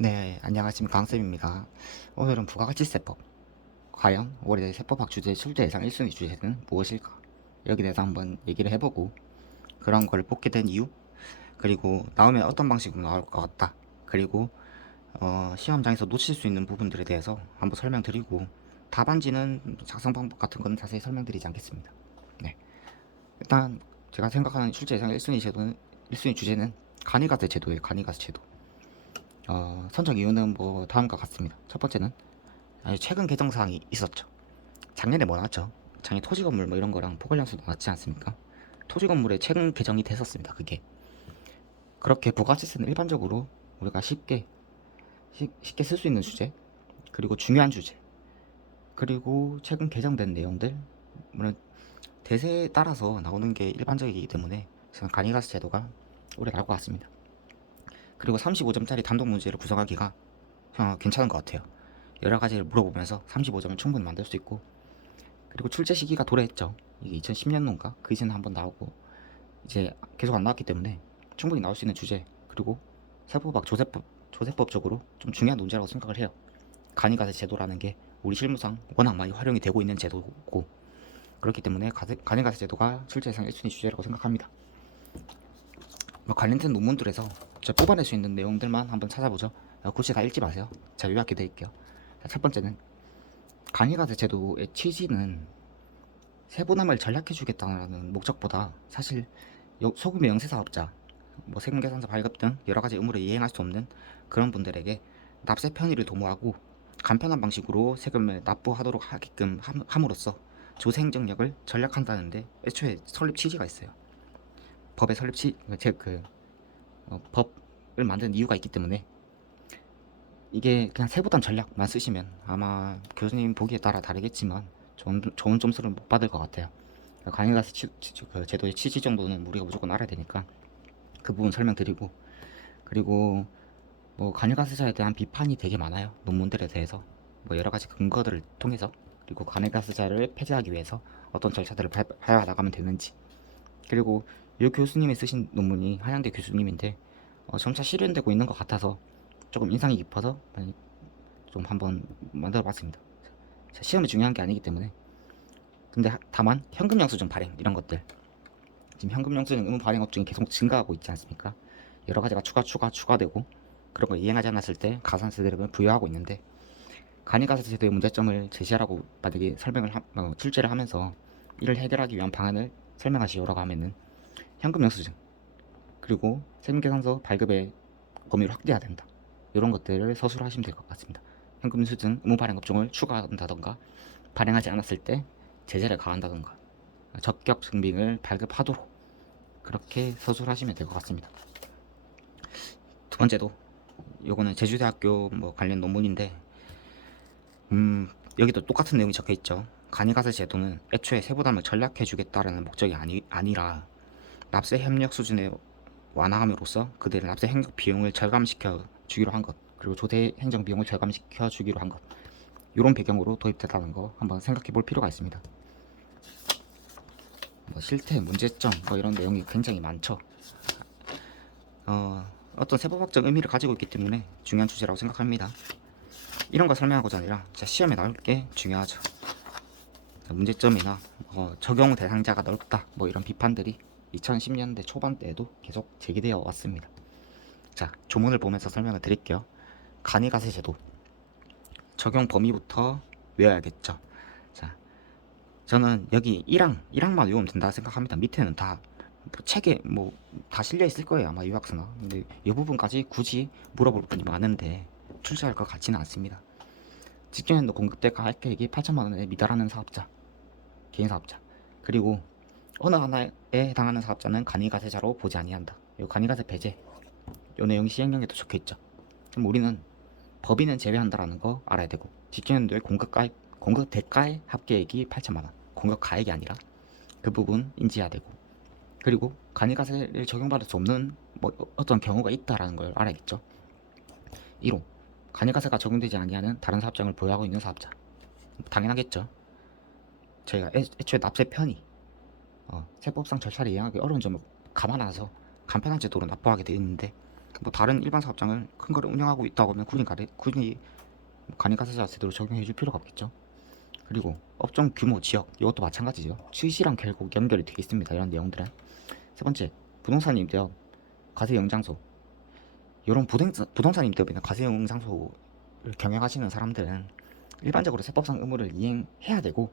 네, 안녕하십니까. 강쌤입니다. 오늘은 부가가치세법. 과연 올해 세법학 주제 출제 예상 1순위 주제는 무엇일까? 여기 대해서 한번 얘기를 해보고, 그런 걸 뽑게 된 이유, 그리고 나오면 어떤 방식으로 나올 것 같다. 그리고 시험장에서 놓칠 수 있는 부분들에 대해서 한번 설명드리고, 답안지는 작성 방법 같은 건 자세히 설명드리지 않겠습니다. 네, 일단 제가 생각하는 출제 예상 1순위 주제는 간이가세 제도예요. 간이가세 제도. 선정 이유는 뭐 다음과 같습니다. 첫 번째는 최근 개정 사항이 있었죠. 작년에 뭐 나왔죠? 작년 토지 건물 뭐 이런 거랑 포괄연수도 나왔지 않습니까? 토지 건물에 최근 개정이 됐었습니다. 그게 그렇게 부가세는 일반적으로 우리가 쉽게 쓸 수 있는 주제, 그리고 중요한 주제, 그리고 최근 개정된 내용들, 물론 대세에 따라서 나오는 게 일반적이기 때문에 저는 간이가세 제도가 오래 나올 것 같습니다. 그리고 35점짜리 단독 문제를 구성하기가 괜찮은 것 같아요. 여러 가지를 물어보면서 35점을 충분히 만들 수 있고, 그리고 출제 시기가 도래했죠. 이게 2010년도인가 그 이전에 한번 나오고 이제 계속 안 나왔기 때문에 충분히 나올 수 있는 주제, 그리고 세법학 조세법적으로 좀 중요한 논제라고 생각을 해요. 간이가세 제도라는 게 우리 실무상 워낙 많이 활용이 되고 있는 제도고, 그렇기 때문에 간이가세 제도가 출제 예상 1순위 주제라고 생각합니다. 뭐 관련된 논문들에서 뽑아낼 수 있는 내용들만 한번 찾아보죠. 굳이 다 읽지 마세요. 제가 요약해 드릴게요. 첫 번째는 간이가세 제도의 취지는 세분함을 전략해주겠다는 목적보다 사실 소규모 영세사업자, 뭐 세금계산서 발급 등 여러 가지 의무를 이행할 수 없는 그런 분들에게 납세 편의를 도모하고 간편한 방식으로 세금을 납부하도록 하게끔 함으로써 조세 행정력을 전략한다는데 애초에 설립 취지가 있어요. 법의 설립 법을 만든 이유가 있기 때문에, 이게 그냥 세부단 전략만 쓰시면 아마 교수님 보기에 따라 다르겠지만 좋은 점수를 못 받을 것 같아요. 강의가서 그 제도의 취지 정도는 우리가 무조건 알아야 되니까 그 부분 설명드리고, 그리고 뭐 간이가스자에 대한 비판이 되게 많아요. 논문들에 대해서 뭐 여러 가지 근거들을 통해서, 그리고 간이가스자를 폐지하기 위해서 어떤 절차들을 밟아 나가면 되는지, 그리고 이 교수님이 쓰신 논문이 한양대 교수님인데 점차 실현되고 있는 것 같아서 조금 인상이 깊어서 좀 한번 만들어봤습니다. 시험이 중요한 게 아니기 때문에. 근데 다만 현금 영수증 발행 이런 것들, 지금 현금 영수증 의무 발행 업종이 계속 증가하고 있지 않습니까? 여러 가지가 추가되고, 그런 걸 이행하지 않았을 때 가산세대를 부여하고 있는데, 간이가세 제도의 문제점을 제시하라고 만약에 출제를 하면서 이를 해결하기 위한 방안을 설명하시오라고 하면은 현금 영수증, 그리고 세금계산서 발급의 범위를 확대해야 된다, 이런 것들을 서술을 하시면 될 것 같습니다. 현금 영수증 의무 발행 업종을 추가한다던가, 발행하지 않았을 때 제재를 가한다던가, 적격 증빙을 발급하도록 그렇게 서술하시면 될 것 같습니다. 두 번째도 요거는 제주대학교 뭐 관련 논문인데, 여기도 똑같은 내용이 적혀 있죠. 간이가세 제도는 애초에 세부담을 전략해주겠다라는 목적이 아니라 납세 협력 수준을 완화함으로써 그들의 납세 행정 비용을 절감시켜 주기로 한 것, 그리고 조세 행정 비용을 절감시켜 주기로 한 것, 이런 배경으로 도입됐다는 거 한번 생각해 볼 필요가 있습니다. 뭐 실태, 문제점 뭐 이런 내용이 굉장히 많죠. 어떤 세법학적 의미를 가지고 있기 때문에 중요한 주제라고 생각합니다. 이런 거 설명하고자 아니라 시험에 나올 게 중요하죠. 문제점이나 적용 대상자가 넓다 뭐 이런 비판들이 2010년대 초반 때에도 계속 제기되어 왔습니다. 자, 조문을 보면서 설명을 드릴게요. 간이가세 제도 적용 범위부터 외워야겠죠. 자, 저는 여기 1항만 외우면 된다 생각합니다. 밑에는 다 책에 뭐 다 실려 있을 거예요, 아마 유학서나. 근데 이 부분까지 굳이 물어볼 분이 많은데 출제할 것 같지는 않습니다. 직전에도 공급대가 할 계획이 8천만 원에 미달하는 사업자, 개인 사업자, 그리고 어느 하나에 해당하는 사업자는 간이가세자로 보지 아니한다. 이 간이가세 배제, 이 내용이 시행령에도 적혀 있죠. 그럼 우리는 법인은 제외한다라는 거 알아야 되고, 직전연도에 공급 대가의 합계액이 8천만 원, 공급 가액이 아니라 그 부분 인지해야 되고, 그리고 간이가세를 적용받을 수 없는 뭐 어떤 경우가 있다라는 걸 알아야겠죠. 1호, 간이가세가 적용되지 아니하는 다른 사업장을 보유하고 있는 사업자. 당연하겠죠. 저희가 애초에 납세 편의, 세법상 절차를 이행하기 어려운 점을 감안해서 간편한 제도로 납부하게 되어 있는데, 뭐 다른 일반 사업장을 큰 거를 운영하고 있다고 하면 굳이 간이가세자 제도를 적용해 줄 필요가 없겠죠. 그리고 업종 규모, 지역 이것도 마찬가지죠. 취지랑 결국 연결이 되어 있습니다. 이런 내용들은. 세 번째, 부동산 임대업, 가세용 장소. 이런 부동산 임대업이나 가세용 장소를 경영하시는 사람들은 일반적으로 세법상 의무를 이행해야 되고,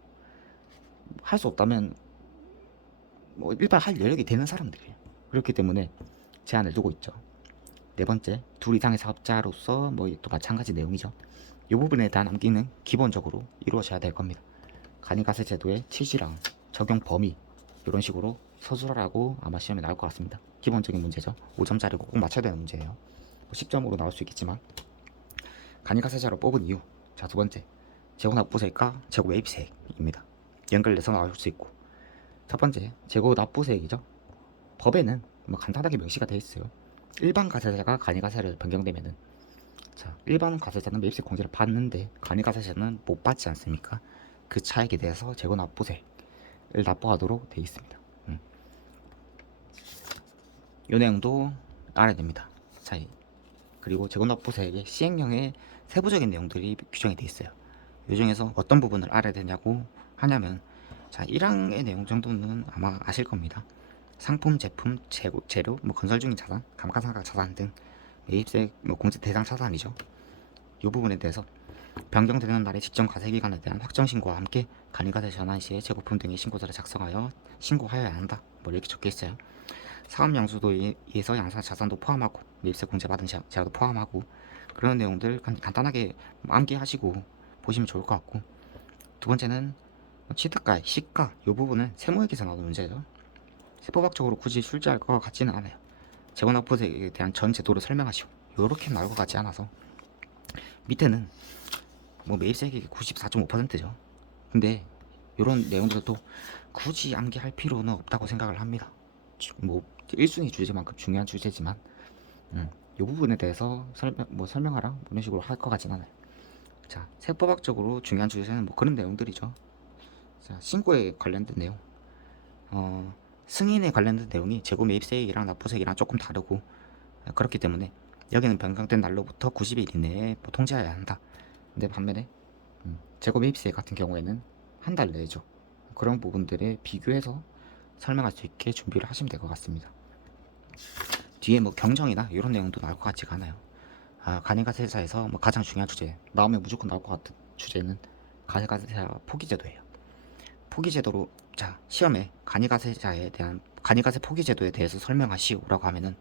할 수 없다면 뭐 일반 할 여력이 되는 사람들이에요. 그렇기 때문에 제한을 두고 있죠. 네 번째, 둘 이상의 사업자로서 뭐 또 마찬가지 내용이죠. 이 부분에 대한 암기는 기본적으로 이루어져야 될 겁니다. 간이가세 제도의 취지랑 적용 범위 이런 식으로 서술하라고 아마 시험에 나올 것 같습니다. 기본적인 문제죠. 5점짜리고 꼭 맞춰야 되는 문제예요. 뭐 10점으로 나올 수 있겠지만 간이가세자로 뽑은 이유. 자, 두 번째, 재고납부세액과 재고매입세액입니다. 연결돼서 나올 수 있고, 첫 번째, 재고납부세액이죠. 법에는 뭐 간단하게 명시가 되어 있어요. 일반 가세자가 간이가세를 변경되면은, 자, 일반 가세자는 매입세 공제를 받는데 간이가세자는 못 받지 않습니까? 그 차액에 대해서 재고납부세를 납부하도록 되어 있습니다. 이 내용도 알아야 됩니다. 자, 그리고 재고납부세액의 시행령의 세부적인 내용들이 규정이 되어 있어요. 이 중에서 어떤 부분을 알아야 되냐고 하냐면, 자, 1항의 내용 정도는 아마 아실 겁니다. 상품, 제품, 재료, 뭐 건설 중인 자산, 감가상각 자산 등 매입세 공제 대상 자산이죠. 이 부분에 대해서 변경되는 날의 직전 과세 기간에 대한 확정 신고와 함께 간이가세 전환 시에 재고품 등의 신고서를 작성하여 신고하여야 한다. 뭐 이렇게 적혀 있어요. 사업 양수도에서 양산 자산도 포함하고 매입세 공제받은 재화도 포함하고, 그런 내용들 간단하게 암기하시고 보시면 좋을 것 같고, 두 번째는 취득가, 시가 이 부분은 세무회계에서 나오는 문제죠. 세법학적으로 굳이 출제할 것 같지는 않아요. 재고납부세에 대한 전 제도를 설명하시오. 이렇게 나올 것 같지 않아서. 밑에는 뭐 매입세액이 94.5%죠. 근데 이런 내용들도 굳이 암기할 필요는 없다고 생각을 합니다. 뭐 1순위 주제만큼 중요한 주제지만 이 부분에 대해서 설명하라 뭐 이런 식으로 할 것 같진 않아요. 자, 세법학적으로 중요한 주제는 뭐 그런 내용들이죠. 자, 신고에 관련된 내용. 승인에 관련된 내용이 재고 매입세액이랑 납부세액이랑 조금 다르고, 그렇기 때문에 여기는 변경된 날로부터 90일 이내에 뭐 통지해야 한다. 근데 반면에 재고 매입세 같은 경우에는 한 달 내죠. 그런 부분들에 비교해서 설명할 수 있게 준비를 하시면 될 것 같습니다. 뒤에 뭐 경정이나 이런 내용도 나올 것 같지가 않아요. 간이가세사에서 뭐 가장 중요한 주제 나오면 무조건 나올 것 같은 주제는 간이가세사 포기제도예요. 포기제도로, 자, 시험에 간이가세 포기제도에 대해서 설명하시오라고 하면은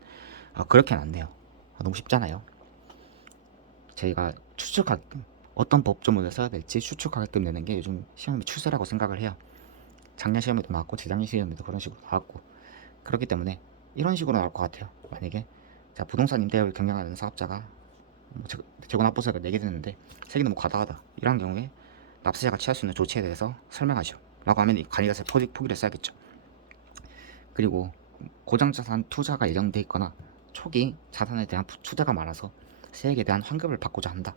그렇게는 안 돼요. 너무 쉽잖아요. 저희가 추측하게끔 어떤 법조문을 써야 될지 추측하게끔 내는 게 요즘 시험의 추세라고 생각을 해요. 작년 시험에도 나왔고 재작년 시험에도 그런 식으로 나왔고, 그렇기 때문에 이런 식으로 나올 것 같아요. 만약에 자, 부동산 임대업을 경영하는 사업자가 재고납부세액을 내게 되는데 세금이 너무 과다하다, 이런 경우에 납세자가 취할 수 있는 조치에 대해서 설명하시오 라고 하면 간이가세 포기를 써야겠죠. 그리고 고정자산 투자가 예정돼 있거나 초기 자산에 대한 투자가 많아서 세액에 대한 환급을 받고자 한다,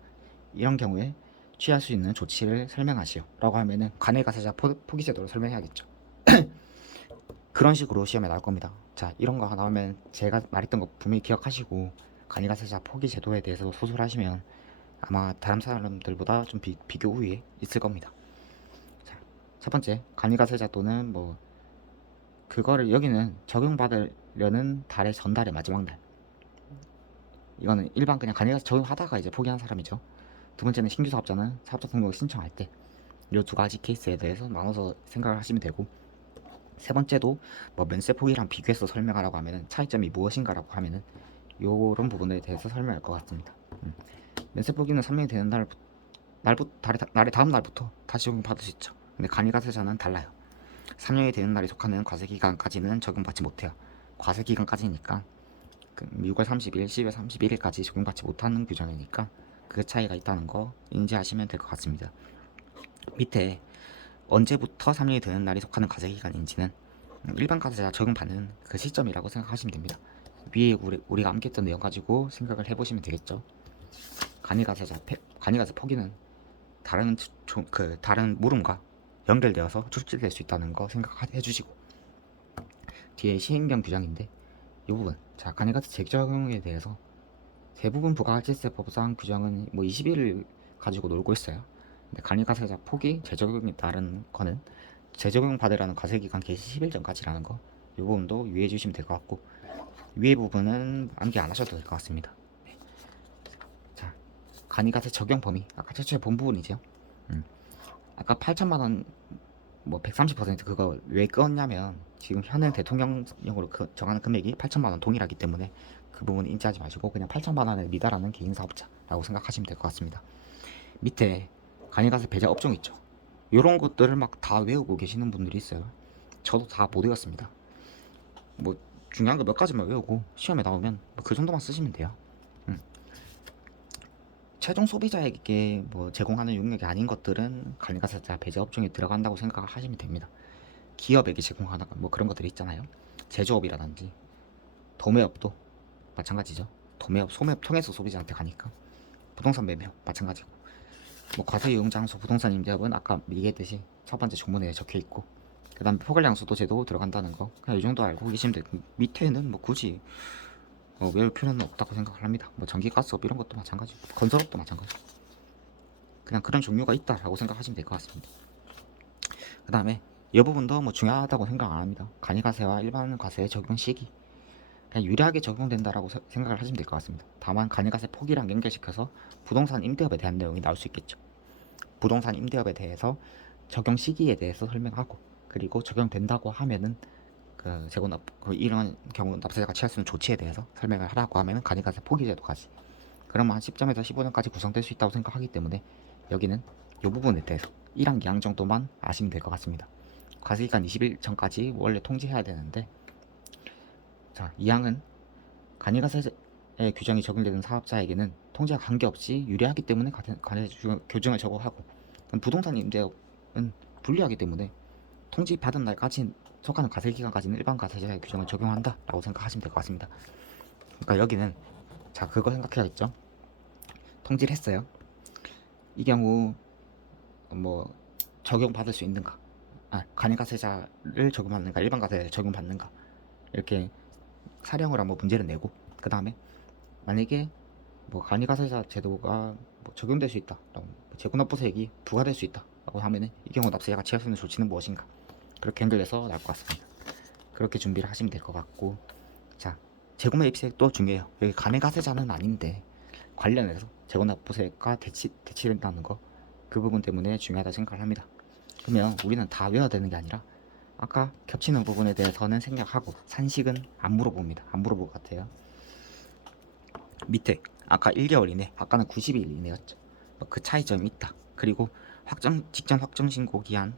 이런 경우에 취할 수 있는 조치를 설명하시오 라고 하면은 간이가세자 포기제도를 설명해야겠죠. 그런 식으로 시험에 나올 겁니다. 자, 이런 거 나오면 제가 말했던 거 분명히 기억하시고 간이가세자 포기제도에 대해서 소술하시면 아마 다른 사람들보다 좀 비교 우위에 있을 겁니다. 자, 첫 번째, 간이가세자 또는 뭐 그거를 여기는 적용받으려는 달의 전달의 마지막 날, 이거는 일반 그냥 간이가세 적용하다가 이제 포기한 사람이죠. 두 번째는 신규 사업자는 사업자 등록을 신청할 때, 이 두 가지 케이스에 대해서 나눠서 생각을 하시면 되고, 세 번째도 뭐 면세 포기랑 비교해서 설명하라고 하면은 차이점이 무엇인가라고 하면은 요런 부분에 대해서 설명할 것 같습니다. 면세 포기는 3년이 되는 날의 다음 날부터 다시 적용받을 수 있죠. 근데 간이가세자는 달라요. 3년이 되는 날에 속하는 과세 기간까지는 적용받지 못해요. 과세 기간까지니까 6월 30일, 10월 31일까지 적용받지 못하는 규정이니까 그 차이가 있다는 거 인지하시면 될 것 같습니다. 밑에 언제부터 3년이 되는 날이 속하는 과세 기간인지는 일반 가세자 적용받는 그 시점이라고 생각하시면 됩니다. 위에 우리가 암기했던 내용 가지고 생각을 해보시면 되겠죠. 간이가세 포기는 다른 물음과 연결되어서 출제될 수 있다는 거 생각해 주시고, 뒤에 시행령 규정인데 이 부분, 자, 간이가세 적용에 대해서 대부분 부가가치세법상 규정은 뭐 20일을 가지고 놀고 있어요. 근데 간이가세자 폭이 재적용에 따른 거는 재적용 받으라는 과세기간 개시 10일 전까지라는 거, 이 부분도 유의해 주시면 될 것 같고, 위에 부분은 암기 안 하셔도 될 것 같습니다. 네. 자, 간이가세 적용 범위, 아까 최초에 본 부분이죠. 아까 8천만 원, 뭐 130% 그거 왜 껐냐면 지금 현행 대통령령으로 정하는 금액이 8천만 원 동일하기 때문에 그 부분 인지하지 마시고 그냥 8천만 원을 미달하는 개인 사업자라고 생각하시면 될 것 같습니다. 밑에 간이가세 배제 업종 있죠. 이런 것들을 막 다 외우고 계시는 분들이 있어요. 저도 다 못 외웠습니다. 뭐 중요한 거 몇 가지만 외우고 시험에 나오면 뭐그 정도만 쓰시면 돼요. 최종 소비자에게 뭐 제공하는 용역이 아닌 것들은 간이가세자 배제 업종에 들어간다고 생각하시면 됩니다. 기업에게 제공하는 뭐 그런 것들이 있잖아요. 제조업이라든지 도매업도 마찬가지죠. 도매업, 소매업 통해서 소비자한테 가니까. 부동산 매매업 마찬가지고. 뭐 과세 이용 장소 부동산 임대업은 아까 얘기했듯이 첫 번째 조문에 적혀 있고, 그 다음에 포괄양수도 제도 들어간다는 거, 그냥 이 정도 알고 계시면 되고, 밑에는 뭐 굳이 외울 필요는 없다고 생각을 합니다. 뭐 전기, 가스업 이런 것도 마찬가지, 건설업도 마찬가지. 그냥 그런 종류가 있다라고 생각하시면 될 것 같습니다. 그 다음에 이 부분도 뭐 중요하다고 생각 안 합니다. 간이가세와 일반 과세의 적용 시기, 그냥 유리하게 적용된다라고 생각을 하시면 될 것 같습니다. 다만 간이가세 폭이랑 연결시켜서 부동산 임대업에 대한 내용이 나올 수 있겠죠. 부동산 임대업에 대해서 적용 시기에 대해서 설명하고, 그리고 적용된다고 하면은 그 재고납, 이런 경우 납세자가 취할 수 있는 조치에 대해서 설명을 하라고 하면은 간이가세 포기 제도까지, 그러면 한 10점에서 15점까지 구성될 수 있다고 생각하기 때문에 여기는 이 부분에 대해서 1항, 2항 정도만 아시면 될 것 같습니다. 과세기간 20일 전까지 원래 통지해야 되는데, 자, 2항은 간이가세의 규정이 적용되는 사업자에게는 통지와 관계없이 유리하기 때문에 관세 교정을 적용하고, 부동산 임대업은 불리하기 때문에 통지 받은 날까지 속하는 과세기간까지는 일반 과세자의 규정을 적용한다라고 생각하시면 될 것 같습니다. 그러니까 여기는 자, 그거 생각해야겠죠. 통지를 했어요. 이 경우 뭐 적용받을 수 있는가, 간이가세자를 적용받는가, 일반 과세자를 적용받는가, 이렇게 사령을 한번 문제를 내고, 그 다음에 만약에 뭐 간이가세자 제도가 뭐 적용될 수 있다, 재고납부세액이 부과될 수 있다 라고 하면은 이 경우 납세자가 취할 수 있는 조치는 무엇인가, 그렇게 연결해서 나올 것 같습니다. 그렇게 준비를 하시면 될 것 같고, 자, 재고매입세액도 중요해요. 여기 간이가세자는 아닌데 관련해서 재고납부세액과 대치된다는 거, 그 부분 때문에 중요하다 생각을 합니다. 그러면 우리는 다 외워야 되는 게 아니라 아까 겹치는 부분에 대해서는 생략하고 산식은 안 물어봅니다. 안 물어볼 것 같아요. 밑에 아까 1개월 이내, 아까는 90일 이내였죠. 그 차이점이 있다. 그리고 직전 확정 신고 기한,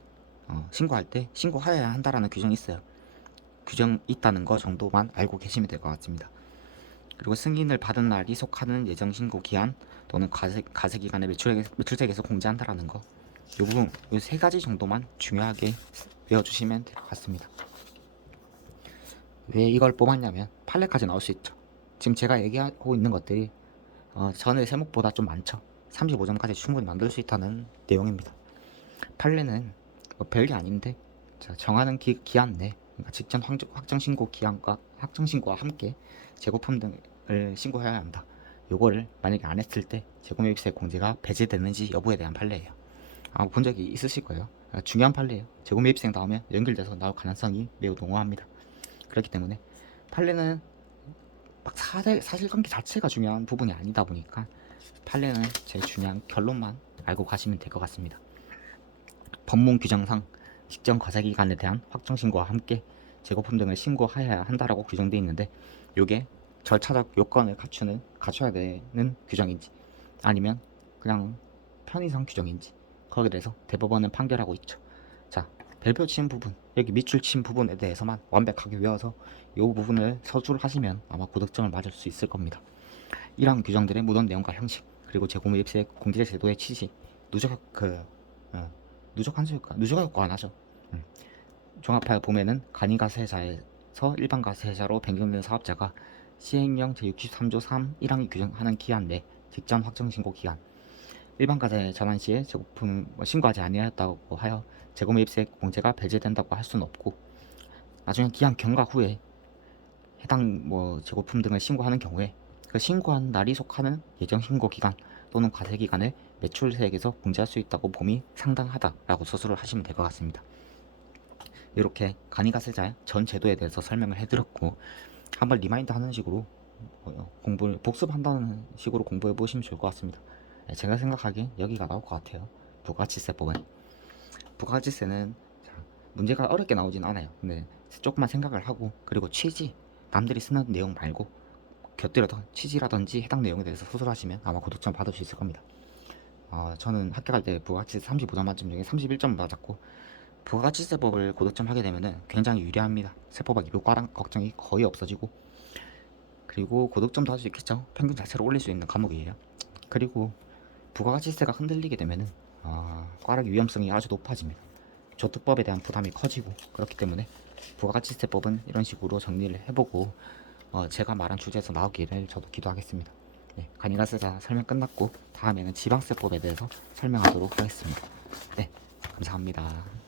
신고할 때 신고하여야 한다라는 규정이 있어요. 규정 있다는 거 정도만 알고 계시면 될 것 같습니다. 그리고 승인을 받은 날이 속하는 예정 신고 기한 또는 과세 기간에 매출액에서 공제한다라는 거, 이 부분, 이 세 가지 정도만 중요하게 외워주시면 될 것 같습니다. 왜 이걸 뽑았냐면 판례까지 나올 수 있죠. 지금 제가 얘기하고 있는 것들이 전의 세목보다 좀 많죠. 35점까지 충분히 만들 수 있다는 내용입니다. 판례는 뭐 별게 아닌데, 자, 정하는 기한 내, 그러니까 직전 확정 신고 기한과 확정 신고와 함께 재고품 등을 신고해야 한다. 요거를 만약에 안 했을 때 재고매입세 공제가 배제되는지 여부에 대한 판례예요. 본 적이 있으실 거예요. 중요한 판례예요. 재고매입세 나오면 연결돼서 나올 가능성이 매우 농후합니다. 그렇기 때문에 판례는 막 사실관계 자체가 중요한 부분이 아니다 보니까 판례는 제일 중요한 결론만 알고 가시면 될 것 같습니다. 법문 규정상 직전 과세기간에 대한 확정 신고와 함께 재고품 등을 신고해야 한다라고 규정되어 있는데, 이게 절차적 요건을 갖춰야 되는 규정인지 아니면 그냥 편의상 규정인지, 거기에 대해서 대법원은 판결하고 있죠. 자, 별표 친 부분, 여기 밑줄 친 부분에 대해서만 완벽하게 외워서 이 부분을 서술을 하시면 아마 고득점을 맞을 수 있을 겁니다. 이러한 규정들의 묻은 내용과 형식, 그리고 재고매입세 공제 제도의 취지, 누적 효과 안 하죠. 종합하여 보면은 간이가세자에서 일반 가세자로 변경된 사업자가 시행령 제63조 3 1항이 규정하는 기한 내 직전 확정 신고 기간, 일반 가세 전환 시에 재고품 신고하지 아니하였다고 하여 재고매입세 공제가 배제된다고 할 수는 없고, 나중에 기한 경과 후에 해당 재고품 등을 신고하는 경우에 그 신고한 날이 속하는 예정 신고 기간 또는 과세 기간을 매출세액에서 공제할 수 있다고 봄이 상당하다라고 서술을 하시면 될 것 같습니다. 이렇게 간이가세자 전 제도에 대해서 설명을 해드렸고 한번 리마인드 하는 식으로 공부를 복습한다는 식으로 공부해 보시면 좋을 것 같습니다. 제가 생각하기엔 여기가 나올 것 같아요. 부가가치세법은 부가가치세는 문제가 어렵게 나오진 않아요. 근데 조금만 생각을 하고 그리고 취지 남들이 쓰는 내용 말고 곁들여서 취지라든지 해당 내용에 대해서 서술하시면 아마 고득점 받을 수 있을 겁니다. 저는 합격할 때 부가가치세 35점 만점 중에 31점 맞았고 부가가치세법을 고득점 하게 되면은 굉장히 유리합니다. 세법학 2교과랑 걱정이 거의 없어지고 그리고 고득점도 할 수 있겠죠. 평균 자체를 올릴 수 있는 과목이에요. 그리고 부가가치세가 흔들리게 되면은 과락 위험성이 아주 높아집니다. 조특법에 대한 부담이 커지고 그렇기 때문에 부가가치세법은 이런 식으로 정리를 해보고 제가 말한 주제에서 나오기를 저도 기도하겠습니다. 네, 간이가세자 설명 끝났고 다음에는 지방세법에 대해서 설명하도록 하겠습니다. 네, 감사합니다.